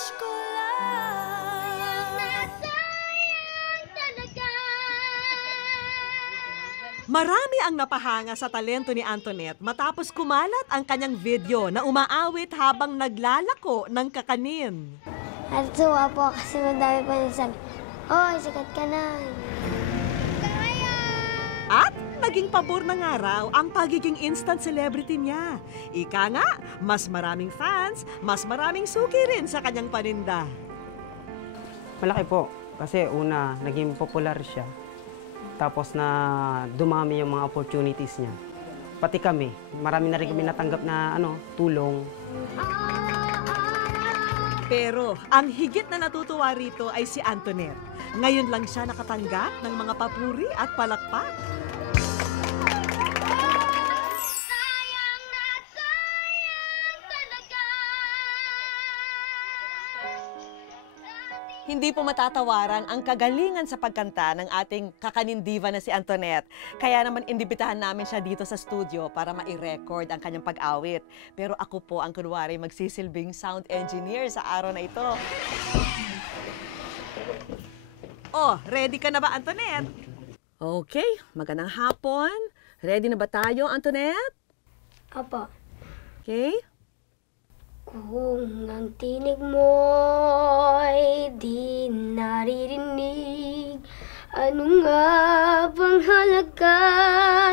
wish ko lang nasayang talaga. Marami ang napahanga sa talento ni Antoinette matapos kumalat ang kanyang video na umaawit habang naglalako ng kakanin. At tuwa po kasi madami pa nagsabi, "Hoy, sikat ka na." At naging pabor ng araw ang pagiging instant celebrity niya. Ika nga, mas maraming fans, mas maraming suki rin sa kanyang paninda. Malaki po. Kasi una, naging popular siya. Tapos na dumami yung mga opportunities niya. Pati kami, marami na rin kami natanggap na tulong. Pero ang higit na natutuwa rito ay si Antoinette. Ngayon lang siya nakatanggap ng mga papuri at palakpak. Hindi po matatawaran ang kagalingan sa pagkanta ng ating kakanin diva na si Antoinette. Kaya naman indibitahan namin siya dito sa studio para ma-record ang kanyang pag-awit. Pero ako po ang kunwari magsisilbing sound engineer sa araw na ito. Oh, ready ka na ba, Antoinette? Okay, magandang hapon. Ready na ba tayo, Antoinette? Opo. Okay. Kung ang tinig mo'y di naririnig, ano nga bang halaga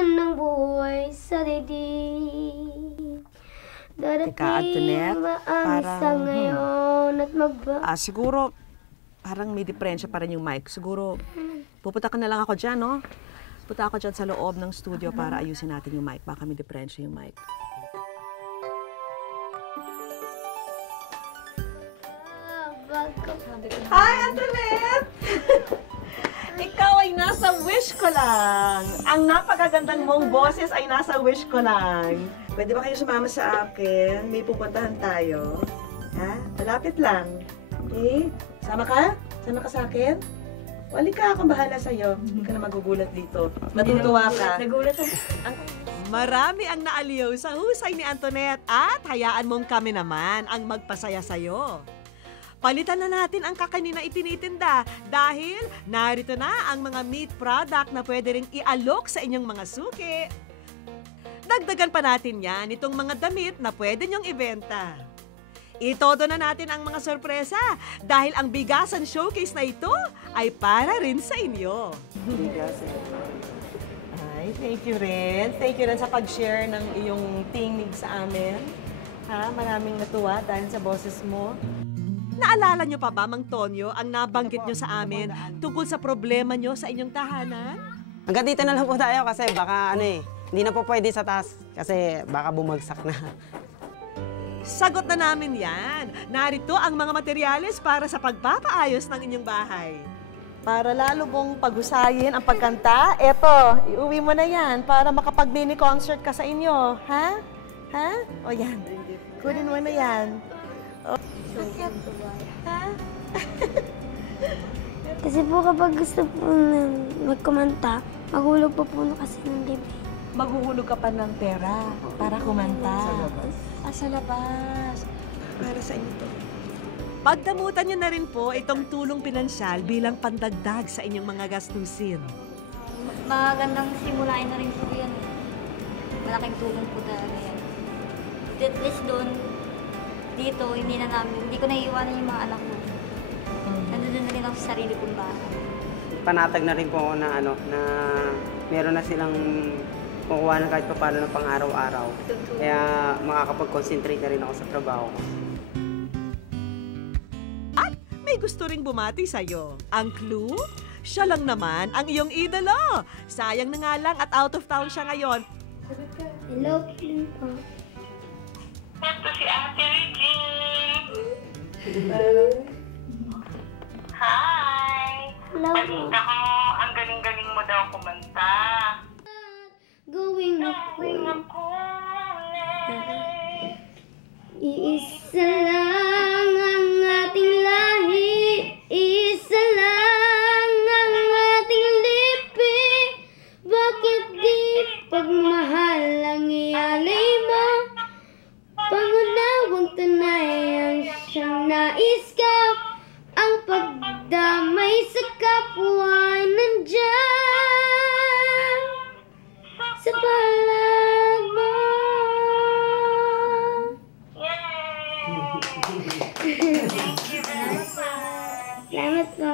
ng buhay sa daigdig? Teka, Antoinette, Darating sa ngayon at siguro, parang may diferensya pa rin yung mic. Siguro, pupunta ka na lang ako dyan, no? Punta ako dyan sa loob ng studio para ayusin natin yung mic. Baka may diferensya yung mic. Hi, Antoinette! Ikaw ay nasa wish ko lang. Ang napakagandang mong boses ay nasa wish ko lang. Pwede ba kayo sumama sa akin? May pupuntahan tayo. Ha? Malapit lang. Okay? Sama ka? Sama ka sa akin? Wali ka, akong bahala sa'yo. Hindi ka na magugulat dito. Natutuwa ka. Nagulat ako. Marami ang naaliw sa husay ni Antoinette at hayaan mong kami naman ang magpasaya sa'yo. Palitan na natin ang kakanin na itinitinda dahil narito na ang mga meat product na pwede ring ialok sa inyong mga suki. Dagdagan pa natin yan itong mga damit na pwede nyong ibenta. Itodo na natin ang mga sorpresa dahil ang bigasan showcase na ito ay para rin sa inyo. Ay, thank you rin. Thank you rin sa pag-share ng iyong tinig sa amin. Ha? Maraming natuwa dahil sa boses mo. Naalala nyo pa ba, Mang Tonyo, ang nabanggit nyo sa amin tungkol sa problema nyo sa inyong tahanan? Hanggang dito na lang po tayo kasi baka hindi na po pwede sa taas kasi baka bumagsak na. Sagot na namin yan. Narito ang mga materyales para sa pagpapaayos ng inyong bahay. Para lalo mong pag-usayin ang pagkanta, eto, iuwi mo na yan para makapag-mini concert ka sa inyo. Ha? Ha? O yan. Kunin mo na yan. Ha? Kasi po kapag gusto po na magkumanta, maghulog po na kasi ng gabi. Maghuhulog ka pa ng pera para kumanta. Sa labas? Sa labas. Para sa inyo to. Pagdamutan nyo na rin po itong tulong pinansyal bilang pandagdag sa inyong mga gastusin. Magandang simulain na rin po yan. Malaking tulong po talaga yan. At least doon, dito, hindi ko naiiwanan yung mga anak ko. Nandun na rin ako sa sarili kong bahay. Panatag na rin po ako na na meron na silang kukuha ng kahit paano ng pang-araw-araw. Kaya makakapag-concentrate na rin ako sa trabaho ko. At may gusto ring bumati sa'yo. Ang clue? Siya lang naman ang iyong idolo. Sayang na nga lang at out of town siya ngayon. Hello po. Ito si Ate Regine. Hi! Hello po. Balita ko, ang galing-galing mo daw kumanta. Going ako Iisa lang ang ating lahi, isa lang ang ating lipi. Bakit di pagmahal ang ialay mo? Pangunawang tunay ang siyang nais ka ang pagdamay sa kapwa nandyan sa palag mo. Yay! Thank you very much. Salamat po.